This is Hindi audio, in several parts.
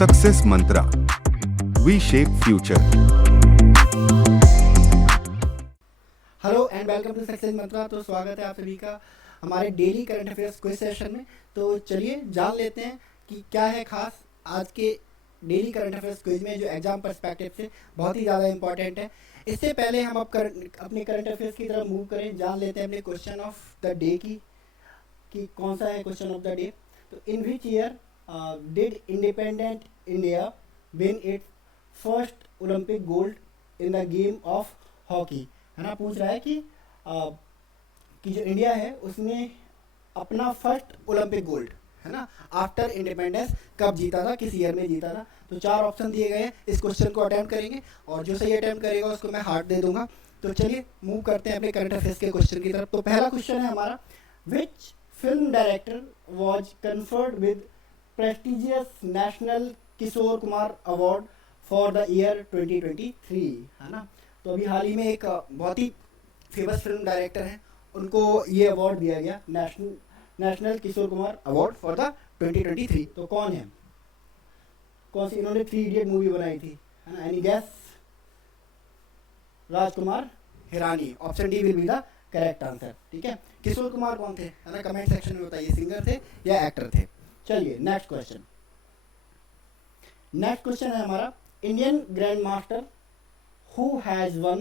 Success mantra, we shape future. Hello and welcome to success mantra. तो स्वागत है आप सभी का हमारे daily current affairs quiz session में। तो चलिए जान लेते हैं कि क्या है खास आज के डेली करंट अफेयर्स क्विज में, जो एग्जाम पर्सपेक्टिव से बहुत ही ज़्यादा इंपॉर्टेंट है। इससे पहले हम अब अपने करंट अफेयर्स की तरफ मूव करें, जान लेते हैं अपने क्वेश्चन ऑफ द डे की कि कौन सा है क्वेश्चन ऑफ द डे। तो in which year did independent India win its first Olympic gold in the game of hockey, है ना। पूछ रहा है कि जो इंडिया है उसने अपना फर्स्ट ओलंपिक गोल्ड, है ना, आफ्टर इंडिपेंडेंस कब जीता था, किस ईयर में जीता था। तो चार ऑप्शन दिए गए हैं, इस क्वेश्चन को अटेम्प्ट करेंगे और जो सही अटेम्प्ट करेगा उसको मैं हार्ट दे दूंगा। तो चलिए मूव करते हैं अपने करंट अफेयर्स के क्वेश्चन की तरफ। तो पहला क्वेश्चन है हमारा, which film director was conferred with prestigious national Kishore Kumar award for the year 2023, है ना। तो अभी हाल ही में एक बहुत ही फेमस फिल्म डायरेक्टर हैं, उनको ये अवार्ड दिया गया, national Kishore Kumar award for the 2023। तो कौन है, कौन सी, इन्होंने 3 इडियट मूवी बनाई थी, है ना। Any gas? Rajkumar Hirani, option D will be the correct answer. ठीक है, किशोर कुमार कौन थे, है ना, कमेंट सेक्शन में बताइए, सिंगर थे या एक्टर थे। चलिए नेक्स्ट क्वेश्चन। नेक्स्ट क्वेश्चन है हमारा, Indian grand master who has won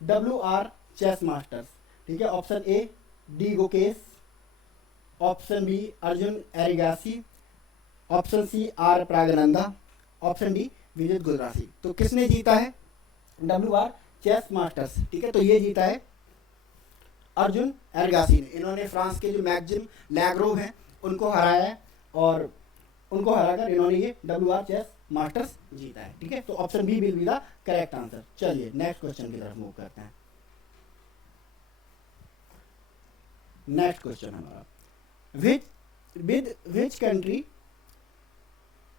WR chess masters. ठीक है, option A D Gukesh, option B Arjun Erigaisi, option C R Praggnanandhaa, option D Vidit Gujrathi. तो किसने जीता है WR चेस मास्टर्स? ठीक है, तो ये जीता है अर्जुन एरिगासी ने। इन्होंने फ्रांस के जो मैक्सिम लैग्रोव हैं उनको हराया है और उनको हराकर इन्होंने ये WR चेस मास्टर्स जीता है। ठीक है, तो option B will be the correct answer. चलिए नेक्स्ट क्वेश्चन की तरफ मूव करते हैं। नेक्स्ट क्वेश्चन हमारा, which country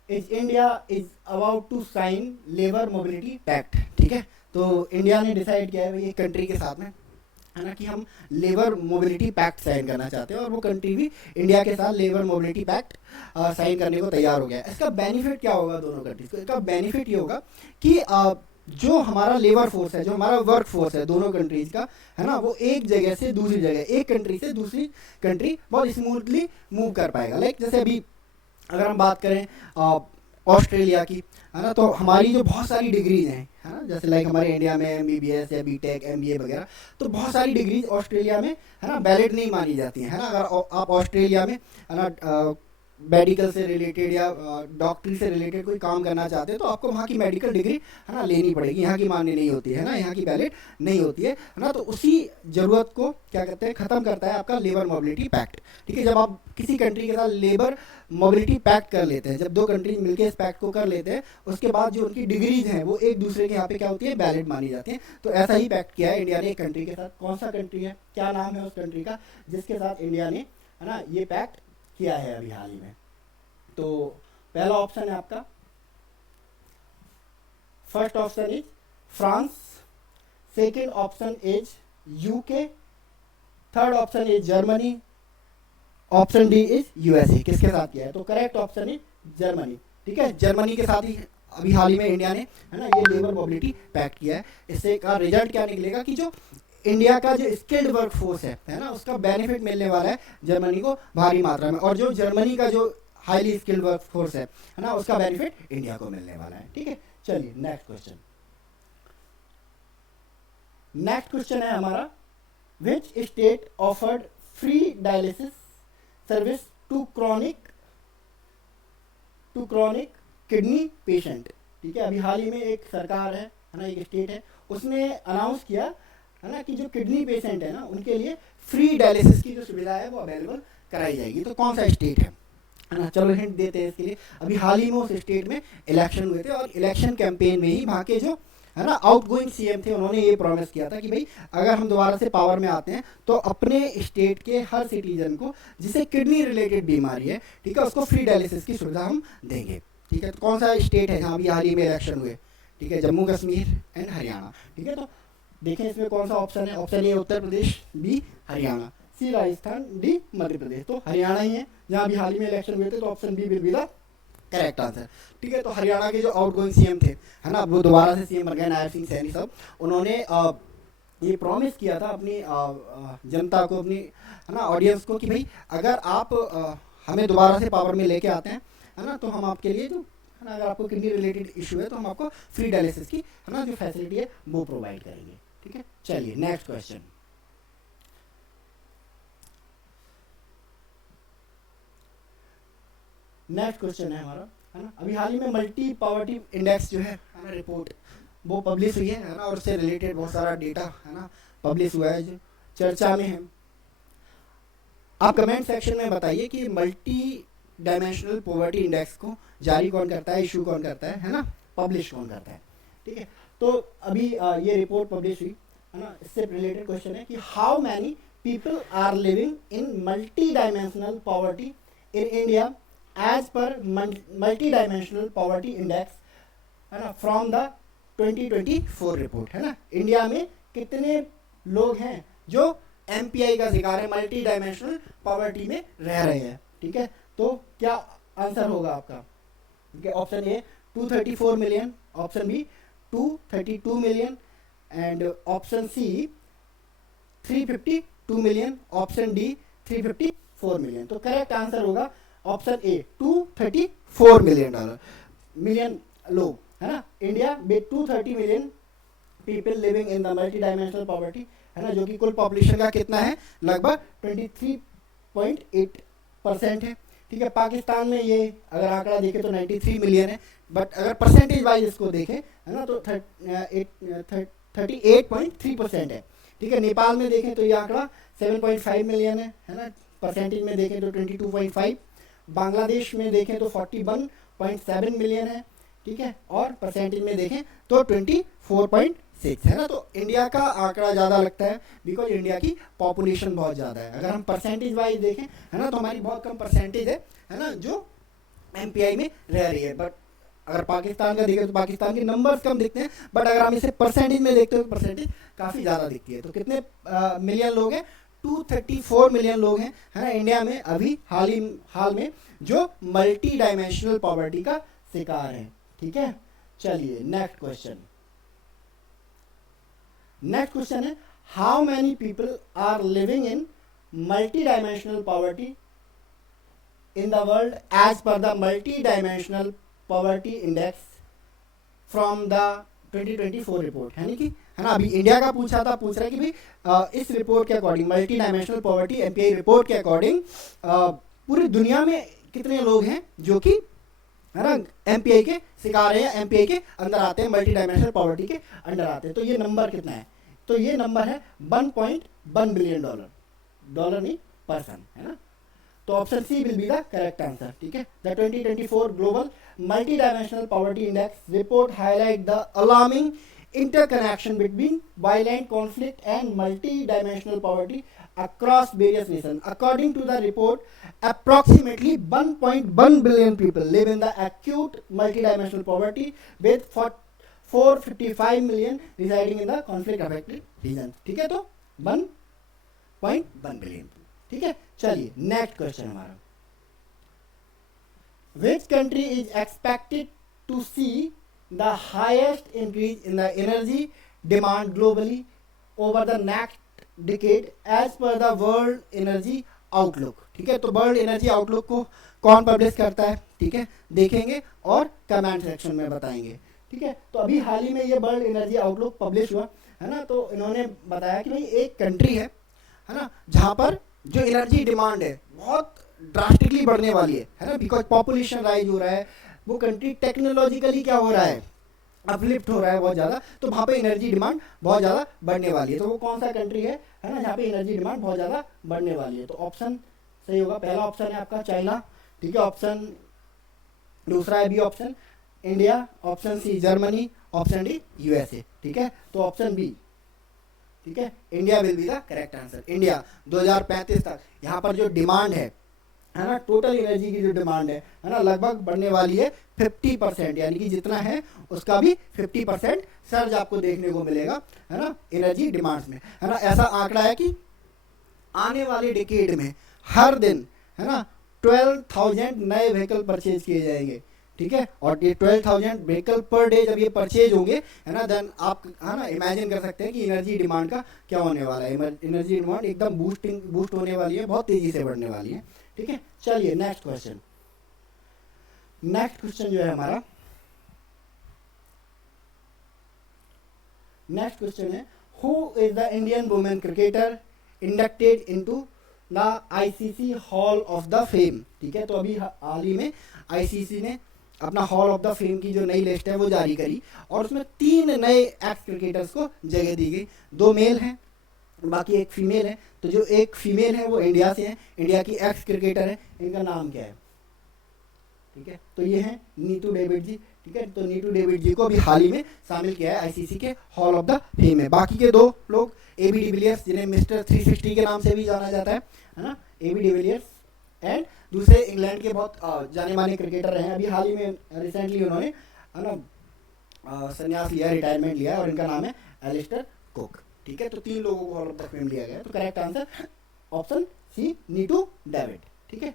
is India is about to sign labour mobility pact. ठीक है, तो इंडिया ने डिसाइड किया है भाई एक कंट्री के साथ में, है ना, कि हम लेबर मोबिलिटी पैक्ट साइन करना चाहते हैं और वो कंट्री भी इंडिया के साथ लेबर मोबिलिटी पैक्ट साइन करने को तैयार हो गया है। इसका बेनिफिट क्या होगा दोनों कंट्रीज को? इसका बेनिफिट ये होगा कि जो हमारा लेबर फोर्स है, जो हमारा वर्क फोर्स है दोनों कंट्रीज का, है ना, वो एक जगह से दूसरी जगह, एक कंट्री से दूसरी कंट्री बहुत स्मूथली मूव कर पाएगा। लाइक जैसे अभी अगर हम बात करें ऑस्ट्रेलिया की, है ना, तो हमारी जो बहुत सारी डिग्रीज हैं, है ना, जैसे लाइक हमारे इंडिया में MBBS या BTech MBA वगैरह, तो बहुत सारी डिग्रीज ऑस्ट्रेलिया में, है ना, वैलिड नहीं मानी जाती हैं, है ना। अगर आप ऑस्ट्रेलिया में, है ना, मेडिकल से रिलेटेड या डॉक्टरी से रिलेटेड कोई काम करना चाहते हैं तो आपको वहाँ की मेडिकल डिग्री, है ना, लेनी पड़ेगी। यहाँ की मान्य नहीं होती है ना, यहाँ की वैलिड नहीं होती है ना। तो उसी ज़रूरत को क्या कहते हैं, ख़त्म करता है आपका लेबर मोबिलिटी पैक्ट। ठीक है, जब आप किसी कंट्री के साथ लेबर मोबिलिटी पैक्ट कर लेते हैं, जब दो कंट्रीज मिलकर इस पैक्ट को कर लेते हैं, उसके बाद जो उनकी डिग्रीज हैं वो एक दूसरे के यहाँ पे क्या होती है, वैलिड मानी जाती हैं। तो ऐसा ही पैक्ट किया है इंडिया ने एक कंट्री के साथ। कौन सा कंट्री है, क्या नाम है उस कंट्री का जिसके साथ इंडिया ने, है ना, ये पैक्ट किया है अभी हाल ही में? तो पहला ऑप्शन है आपका, first option is France, second option is UK, third option is Germany, option D is USA। किसके साथ किया है? तो करेक्ट ऑप्शन इज जर्मनी। ठीक है, जर्मनी के साथ ही अभी हाल ही में इंडिया ने, है ना, ये लेबर मोबिलिटी पैक्ट किया है। इससे का रिजल्ट क्या निकलेगा कि जो इंडिया का जो स्किल्ड वर्क फोर्स है ना, उसका बेनिफिट मिलने वाला है जर्मनी को भारी मात्रा में, और जो जर्मनी का जो हाईली स्किल्ड वर्क फोर्स है ना, उसका बेनिफिट इंडिया को मिलने वाला है। ठीक है, चलिए नेक्स्ट क्वेश्चन। नेक्स्ट क्वेश्चन है हमारा, which state offered free dialysis service to chronic kidney patient. ठीक है, अभी हाल ही में एक सरकार है ना, एक स्टेट है, उसने अनाउंस किया, है ना, कि जो किडनी पेशेंट है ना उनके लिए फ्री डायलिसिस की जो सुविधा है वो अवेलेबल कराई जाएगी। तो कौन सा स्टेट है ना, चलो हिंट देते हैं इसके लिए। अभी हाल ही में उस स्टेट में इलेक्शन हुए थे और इलेक्शन कैंपेन में ही वहाँ के जो, है ना, आउटगोइंग CM थे, उन्होंने ये प्रॉमिस किया था कि भाई अगर हम दोबारा से पावर में आते हैं तो अपने स्टेट के हर सिटीजन को जिसे किडनी रिलेटेड बीमारी है, ठीक है, उसको फ्री डायलिसिस की सुविधा हम देंगे। ठीक है, तो कौन सा स्टेट है जहाँ अभी हाल ही में इलेक्शन हुए? ठीक है, जम्मू कश्मीर एंड हरियाणा। ठीक है, तो देखें इसमें कौन सा ऑप्शन है। Option A Uttar Pradesh, B Haryana, C Rajasthan, D Madhya Pradesh. तो हरियाणा ही है जहाँ अभी हाल ही में इलेक्शन हुए थे, तो option B will be the correct answer. ठीक है, तो हरियाणा के जो आउटगोइंग सीएम थे, है ना, वो दोबारा से सीएम बन गए, नायब सिंह सैनी साहब। उन्होंने ये प्रॉमिस किया था अपनी जनता को, अपनी, है ना, ऑडियंस को, कि भाई अगर आप हमें दोबारा से पावर में लेके आते हैं, है ना, तो हम आपके लिए जो, है ना, अगर आपको किडनी रिलेटेड इशू है तो हम आपको फ्री डायलिसिस की, है ना, जो फैसिलिटी है वो प्रोवाइड करेंगे। ठीक है, चलिए नेक्स्ट क्वेश्चन। नेक्स्ट क्वेश्चन है हमारा, है ना, अभी हाल ही में मल्टी पॉवर्टी इंडेक्स जो है ना, रिपोर्ट वो पब्लिश हुई है ना, और उससे रिलेटेड बहुत सारा डेटा, है ना, पब्लिश हुआ है जो चर्चा में है। आप कमेंट सेक्शन में बताइए कि मल्टी डायमेंशनल पॉवर्टी इंडेक्स को जारी कौन करता है, इशू कौन करता है ना, पब्लिश कौन करता है। ठीक है, तो अभी ये रिपोर्ट पब्लिश हुई, है ना, इससे रिलेटेड क्वेश्चन है कि how many people are living in multi dimensional poverty in India as per multi dimensional poverty index, है ना, फ्रॉम द 2024 रिपोर्ट, है ना। इंडिया में कितने लोग हैं जो एमपीआई का शिकार है, मल्टी डायमेंशनल पॉवर्टी में रह रहे हैं। ठीक है, तो क्या आंसर होगा आपका? ठीक है, option A 234 million, option B 232 million, and option C 352 million, option D 354 million. तो करेक्ट आंसर होगा ऑप्शन ए 234 मिलियन लोग, है ना, इंडिया में 230 million people living in the multi dimensional poverty, है ना, जो कि कुल पॉपुलेशन का कितना है, लगभग 23.8% है। ठीक है, पाकिस्तान में ये अगर आंकड़ा देखें तो 93 मिलियन है, बट अगर परसेंटेज वाइज इसको देखें, है ना, तो 38.3% है। ठीक है, नेपाल में देखें तो ये आंकड़ा 7.5 मिलियन है ना, परसेंटेज में देखें तो 22.5, बांग्लादेश में देखें तो 41.7 मिलियन है। ठीक है, और परसेंटेज में देखें तो 24.6 है ना। तो इंडिया का आंकड़ा ज़्यादा लगता है बिकॉज इंडिया की पॉपुलेशन बहुत ज़्यादा है। अगर हम परसेंटेज वाइज देखें, है ना, तो हमारी बहुत कम परसेंटेज है ना, जो एमपीआई में रह रही है। बट अगर पाकिस्तान का देखें तो पाकिस्तान के नंबर्स कम दिखते हैं, बट अगर हम इसे परसेंटेज में देखते हो तो परसेंटेज काफ़ी ज़्यादा दिखती है। तो कितने मिलियन लोग हैं? 234 मिलियन लोग हैं, है ना, इंडिया में अभी हाल में जो मल्टी डायमेंशनल पॉवर्टी का शिकार है। ठीक है, चलिए नेक्स्ट क्वेश्चन। नेक्स्ट क्वेश्चन है how many people are living in multi dimensional poverty in the world as per the multi dimensional poverty index from the 2024 report, है ना, अभी इंडिया का पूछ रहा है कि भाई इस रिपोर्ट के according, multi dimensional poverty MPI report के अकॉर्डिंग पूरी दुनिया में कितने लोग हैं जो कि, है ना, एमपीआई के शिकार है या एमपीआई के अंदर आते हैं, मल्टी डायमेंशनल पॉवर्टी के अंडर आते हैं। तो ये नंबर कितना है? तो ये नंबर है 1.1 बिलियन डॉलर नहीं, पर्सन, है ना। तो option C will be the correct answer. ठीक है, the 2024 global multi dimensional poverty index report highlight the alarming interconnection between violent conflict and multi-dimensional poverty across various nations. According to the report, approximately 1.1 billion people live in the acute multi-dimensional poverty, with 455 million residing in the conflict-affected regions. ठीक है, तो 1.1 बिलियन। ठीक है, चलिए नेक्स्ट क्वेश्चन हमारा, which country is expected to see the highest increase in the energy demand globally over the next decade as per the World Energy Outlook? ठीक है, तो वर्ल्ड एनर्जी आउटलुक को कौन पब्लिश करता है? ठीक है, देखेंगे और कमेंट सेक्शन में बताएंगे। ठीक है, तो अभी हाल ही में ये वर्ल्ड एनर्जी आउटलुक पब्लिश हुआ, है ना। तो इन्होंने बताया कि भाई एक कंट्री है ना, जहाँ पर जो एनर्जी डिमांड है बहुत ड्रास्टिकली बढ़ने वाली है ना, बिकॉज पॉपुलेशन राइज हो रहा है, वो कंट्री टेक्नोलॉजिकली क्या हो रहा है, अपलिफ्ट हो रहा है बहुत ज़्यादा, तो वहाँ पे एनर्जी डिमांड बहुत ज़्यादा बढ़ने वाली है। तो वो कौन सा कंट्री है ना, जहाँ पे एनर्जी डिमांड बहुत ज़्यादा बढ़ने वाली है? तो ऑप्शन सही होगा, पहला ऑप्शन है आपका चाइना। ठीक है, ऑप्शन दूसरा है B option India, option C Germany, option D USA. ठीक है, तो ऑप्शन बी, ठीक है, India will be the correct answer. India 2035 तक यहाँ पर जो डिमांड है ना, टोटल एनर्जी की जो डिमांड है ना, लगभग बढ़ने वाली है 50%, यानी कि जितना है उसका भी 50% सर्ज आपको देखने को मिलेगा, है ना, एनर्जी डिमांड्स में, है ना। ऐसा आंकड़ा है कि आने वाले डिकेड में हर दिन, है ना, 12,000 नए व्हीकल परचेज किए जाएंगे। ठीक है, और ये 12,000 व्हीकल पर डे जब ये परचेज होंगे, है ना, देन आप है ना इमेजिन कर सकते हैं कि एनर्जी डिमांड का क्या होने वाला है। एनर्जी डिमांड एकदम बूस्ट होने वाली है, बहुत तेजी से बढ़ने वाली है। ठीक है, चलिए नेक्स्ट क्वेश्चन जो है हमारा, नेक्स्ट क्वेश्चन है who is the Indian women cricketer inducted into the ICC hall of the fame. ठीक है, तो अभी हाल ही में आईसीसी ने अपना हॉल ऑफ द फेम की जो नई लिस्ट है वो जारी करी, और उसमें 3 नए एक्स क्रिकेटर्स को जगह दी गई। 2 मेल हैं, बाकी एक फीमेल है। तो जो एक फीमेल है वो इंडिया से है, इंडिया की एक्स क्रिकेटर है। इनका नाम क्या है? ठीक है, तो ये है नीतू डेविड जी। ठीक है, तो नीतू डेविड जी को अभी हाल ही में शामिल किया है आईसीसी के हॉल ऑफ द फेम में। बाकी के 2 लोग एबी डिविलियर्स, जिन्हें मिस्टर 360 के नाम से भी जाना जाता है ना, एबी डिविलियर्स, एंड दूसरे इंग्लैंड के बहुत जाने माने क्रिकेटर हैं। अभी हाल ही में रिसेंटली उन्होंने है ना संन्यास लिया, रिटायरमेंट लिया, और इनका नाम है एलिस्टर कुक। ठीक है, तो 3 लोगों को हॉल ऑफ द फेम दिया गया है। तो correct answer option C, Neetu David. ठीक है,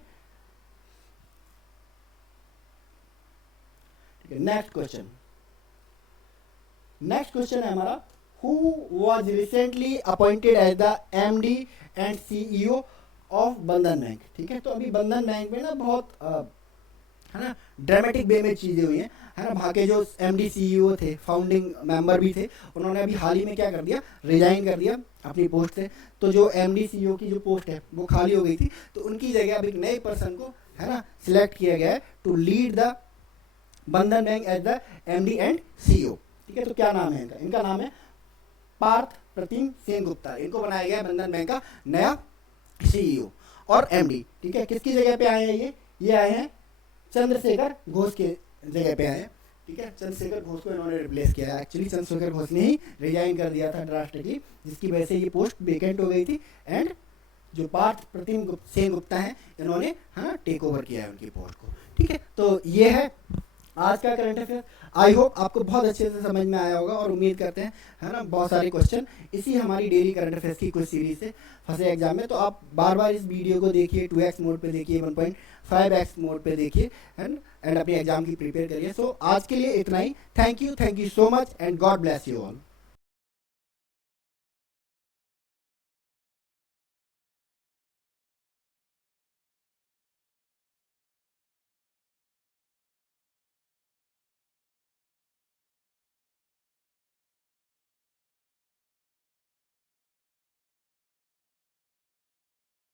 नेक्स्ट क्वेश्चन है हमारा, who was recently appointed as the MD and CEO of Bandhan Bank. ठीक है, तो अभी बंधन बैंक में ना बहुत है ना ड्रामेटिक वे में चीज़ें हुई हैं, है ना। वहाँ के जो एमडी सीईओ थे, फाउंडिंग मेंबर भी थे, उन्होंने अभी हाल ही में क्या कर दिया, रिजाइन कर दिया अपनी पोस्ट से। तो जो एमडी सीईओ की जो पोस्ट है वो खाली हो गई थी, तो उनकी जगह अब एक नए पर्सन को है ना सिलेक्ट किया गया है to lead the Bandhan Bank as the MD and CEO. ठीक है, तो क्या नाम है इनका? इनका नाम है पार्थ प्रतिम सेनगुप्ता। इनको बनाया गया बंधन बैंक का नया सीईओ और एमडी। ठीक है, किसकी जगह पे आए हैं? ये आए हैं चंद्रशेखर घोष के जगह पे आए हैं। ठीक है, चंद्रशेखर घोष को इन्होंने रिप्लेस किया है। एक्चुअली चंद्रशेखर घोष ने ही रिजाइन कर दिया था ड्रास्टिकली, जिसकी वजह से ये पोस्ट वेकेंट हो गई थी, एंड जो पार्थ प्रतिम सेनगुप्ता हैं इन्होंने हाँ टेक ओवर किया है उनकी पोस्ट को। ठीक है, तो ये है आज का करंट अफेयर। आई होप आपको बहुत अच्छे से समझ में आया होगा, और उम्मीद करते हैं है ना बहुत सारे क्वेश्चन इसी हमारी डेली करंट अफेयर्स की कुछ सीरीज से फंसे एग्जाम में। तो आप बार बार इस वीडियो को देखिए, 2x मोड पे देखिए, 1.5x मोड पे देखिए, एंड अपने एग्जाम की प्रिपेयर करिए। सो आज के लिए इतना ही। Thank you so much, and God bless you all.